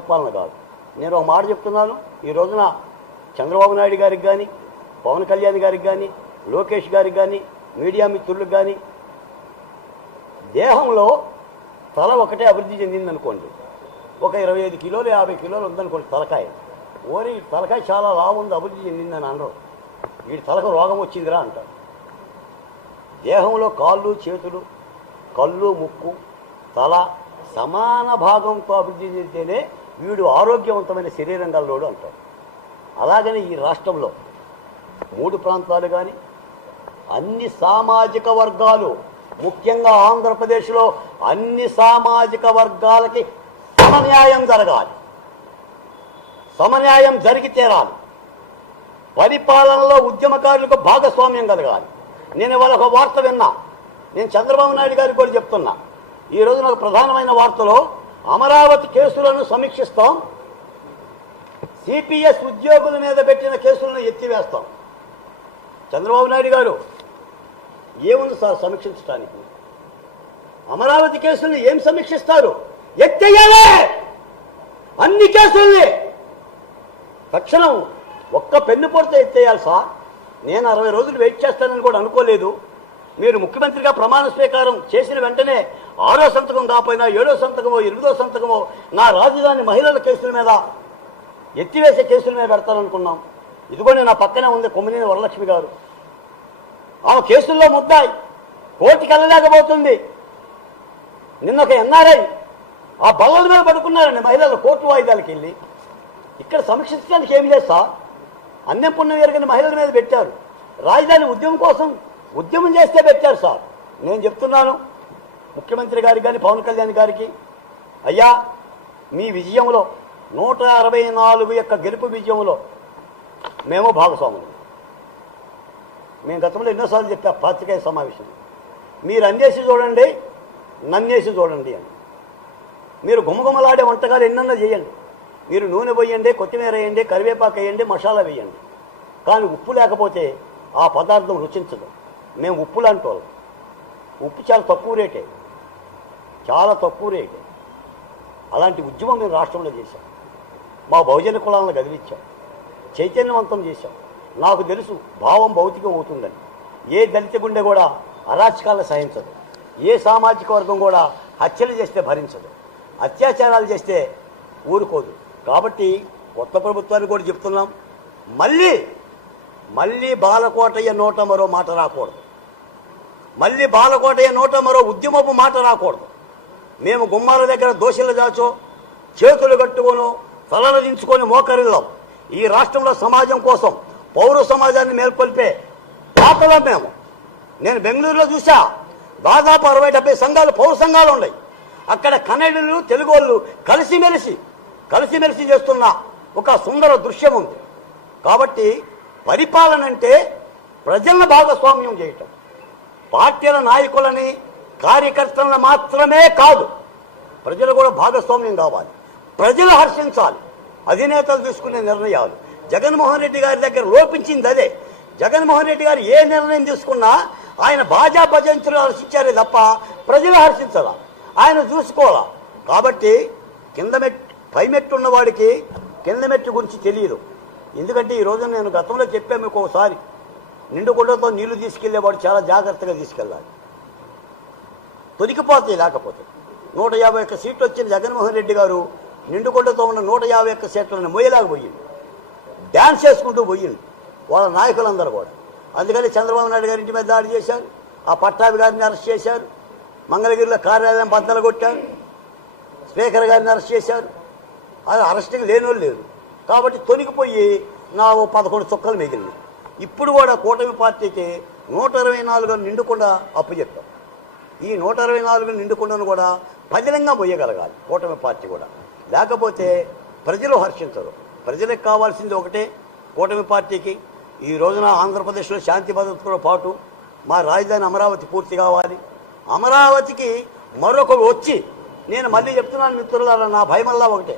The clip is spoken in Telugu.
పరిపాలన కాదు. నేను ఒక మాట చెప్తున్నాను. ఈ రోజున చంద్రబాబు నాయుడు గారికి కానీ పవన్ కళ్యాణ్ గారికి కానీ లోకేష్ గారికి కానీ మీడియా మిత్రులకు కానీ దేహంలో తల ఒకటే అభివృద్ధి చెందిందనుకోండి. ఒక ఇరవై ఐదు కిలోలు యాభై కిలోలు ఉందనుకోండి తలకాయ. ఓరి తలకాయ చాలా లావుంది అభివృద్ధి చెందిందని అనరు. వీడి తలకు రోగం వచ్చిందిరా అంటారు. దేహంలో కాళ్ళు చేతులు కళ్ళు ముక్కు తల సమాన భాగంతో అభివృద్ధి చెందితేనే వీడు ఆరోగ్యవంతమైన శరీరం గలలోడు అంటారు. అలాగనే ఈ రాష్ట్రంలో మూడు ప్రాంతాలు కానీ అన్ని సామాజిక వర్గాలు ముఖ్యంగా ఆంధ్రప్రదేశ్లో అన్ని సామాజిక వర్గాలకి సమన్యాయం జరగాలి. సమన్యాయం జరిగి తీరాలి. పరిపాలనలో ఉద్యమకారులకు భాగస్వామ్యం కలగాలి. నేను ఇవాళ ఒక వార్త విన్నా. నేను చంద్రబాబు నాయుడు గారికి కూడా చెప్తున్నా. ఈ నాకు ప్రధానమైన వార్తలో అమరావతి కేసులను సమీక్షిస్తాం. సిపిఎస్ ఉద్యోగుల మీద పెట్టిన కేసులను ఎత్తివేస్తాం. చంద్రబాబు నాయుడు గారు ఏముంది సార్ సమీక్షించడానికి అమరావతి కేసులను ఏం సమీక్షిస్తారు? ఎత్తేయాలి! అన్ని కేసుల్ని! తక్షణం ఒక్క పెన్ను పొడితే ఎత్తేయాలి సార్. నేను అరవై రోజులు వెయిట్ చేస్తానని కూడా అనుకోలేదు. మీరు ముఖ్యమంత్రిగా ప్రమాణ స్వీకారం చేసిన వెంటనే ఆరో సంతకం కాకపోయినా ఏడో సంతకమో ఎనిమిదో సంతకమో నా రాజధాని మహిళల కేసుల మీద ఎత్తివేసే కేసుల మీద పెడతాననుకున్నాం. ఇదిగోండి నా పక్కనే ఉంది కొమ్మినేని వరలక్ష్మి గారు. ఆమె కేసుల్లో ముద్దాయి. కోర్టుకి వెళ్ళలేకపోతుంది. నిన్న ఒక ఎన్ఆర్ఐ ఆ బల్లల మీద పడుకున్నారండి మహిళలు కోర్టు వాయిదాలకు వెళ్ళి. ఇక్కడ సమీక్షించడానికి ఏమి చేస్తా? సార్ అన్నం పుణ్యం ఎరగని మహిళల మీద పెట్టారు. రాజధాని ఉద్యమం కోసం ఉద్యమం చేస్తే పెట్టారు సార్. నేను చెప్తున్నాను ముఖ్యమంత్రి గారికి కానీ పవన్ కళ్యాణ్ గారికి అయ్యా మీ విజయంలో నూట అరవై నాలుగు యొక్క గెలుపు విజయంలో మేము భాగస్వాములు. మేము గతంలో ఎన్నోసార్లు చెప్పా పాత్రికేయ సమావేశం. మీరు అందేసి చూడండి నన్నేసి చూడండి అని. మీరు గుమగుమలాడే వంటకాలు ఎన్నన్నా చేయండి. మీరు నూనె పోయండి కొత్తిమీర వేయండి కరివేపాకు వేయండి మసాలా వేయండి. కానీ ఉప్పు లేకపోతే ఆ పదార్థం రుచించదు. మేము ఉప్పు లాంటి ఉప్పు చాలా తక్కువ రేటే. చాలా తక్కువ రేటు. అలాంటి ఉద్యమం మేము రాష్ట్రంలో చేశాం మా బహుజన కులాలను గదిలిచ్చాం చైతన్యవంతం చేశాం నాకు తెలుసు భావం భౌతికం అవుతుందని. ఏ దళిత గుండె కూడా అరాచకాలను సహించదు. ఏ సామాజిక వర్గం కూడా హత్యలు చేస్తే భరించదు. అత్యాచారాలు చేస్తే ఊరుకోదు. కాబట్టి కొత్త ప్రభుత్వానికి కూడా చెప్తున్నాం. మళ్ళీ మళ్ళీ బాలకోటయ్య నోట మరో మాట రాకూడదు. మళ్ళీ బాలకోటయ్య నోట మరో ఉద్యమపు మాట రాకూడదు. మేము గుమ్మాల దగ్గర దోషులు దాచో చేతులు కట్టుకోను తలలు దించుకొని మోకరిల్లాం. ఈ రాష్ట్రంలో సమాజం కోసం పౌర సమాజాన్ని మేల్కొల్పే పాపలం మేము. నేను బెంగళూరులో చూసా దాదాపు అరవై డెబ్బై సంఘాలు పౌర సంఘాలు ఉన్నాయి. అక్కడ కన్నడలు తెలుగు వాళ్ళు కలిసిమెలిసి కలిసిమెలిసి చేస్తున్న ఒక సుందర దృశ్యం ఉంది. కాబట్టి పరిపాలన అంటే ప్రజలను భాగస్వామ్యం చేయటం. పార్టీల నాయకులని కార్యకర్తలను మాత్రమే కాదు ప్రజలు కూడా భాగస్వామ్యం కావాలి. ప్రజలు హర్షించాలి. అధినేతలు తీసుకునే నిర్ణయాలు. జగన్మోహన్ రెడ్డి గారి దగ్గర లోపించింది అదే. జగన్మోహన్ రెడ్డి గారు ఏ నిర్ణయం తీసుకున్నా ఆయన భాజా భజంతులు హర్షించారే తప్ప ప్రజలు హర్షించాలా. ఆయన చూసుకోవాలా. కాబట్టి కింద మెట్టు పై మెట్టు ఉన్నవాడికి కింద మెట్టు గురించి తెలియదు. ఎందుకంటే ఈ రోజు నేను గతంలో చెప్పాను మీకు ఒకసారి. నిండు గుడ్డతో నీళ్ళు తీసుకెళ్ళేవాడు చాలా జాగ్రత్తగా తీసుకెళ్ళాలి. తొలికిపోతాయి లేకపోతే. నూట యాభై ఒక్క సీట్లు వచ్చిన జగన్మోహన్ రెడ్డి గారు నిండుకొండతో ఉన్న నూట యాభై ఒక్క సీట్లను మొయ్యలాగా పోయింది డ్యాన్స్ చేసుకుంటూ పోయింది వాళ్ళ నాయకులందరూ కూడా. అందుకని చంద్రబాబు నాయుడు గారి ఇంటి మీద దాడి చేశారు. ఆ పట్టాభి గారిని అరెస్ట్ చేశారు. మంగళగిరిలో కార్యాలయం బద్దలు కొట్టారు. స్పీకర్ గారిని అరెస్ట్ చేశారు. అది అరెస్ట్కి లేనోళ్ళు లేరు. కాబట్టి తొనిగిపోయి నా ఓ పదకొండు చుక్కలు మిగిలినాయి ఇప్పుడు కూడా కూటమి పార్టీకి నూట ఇరవై నాలుగు నిండుకుండా అప్పు చెప్పాం. ఈ నూట అరవై నాలుగు నిండుకుండను కూడా పదిలంగా మొయ్యగలగాలి కూటమి పార్టీ కూడా. లేకపోతే ప్రజలు హర్షించరు. ప్రజలకు కావాల్సింది ఒకటే కూటమి పార్టీకి. ఈ రోజున ఆంధ్రప్రదేశ్లో శాంతి భద్రతతో పాటు మా రాజధాని అమరావతి పూర్తి కావాలి. అమరావతికి మరొకరు వచ్చి నేను మళ్ళీ చెప్తున్నాను మిత్రులారా నా భయమల్లా ఒకటే.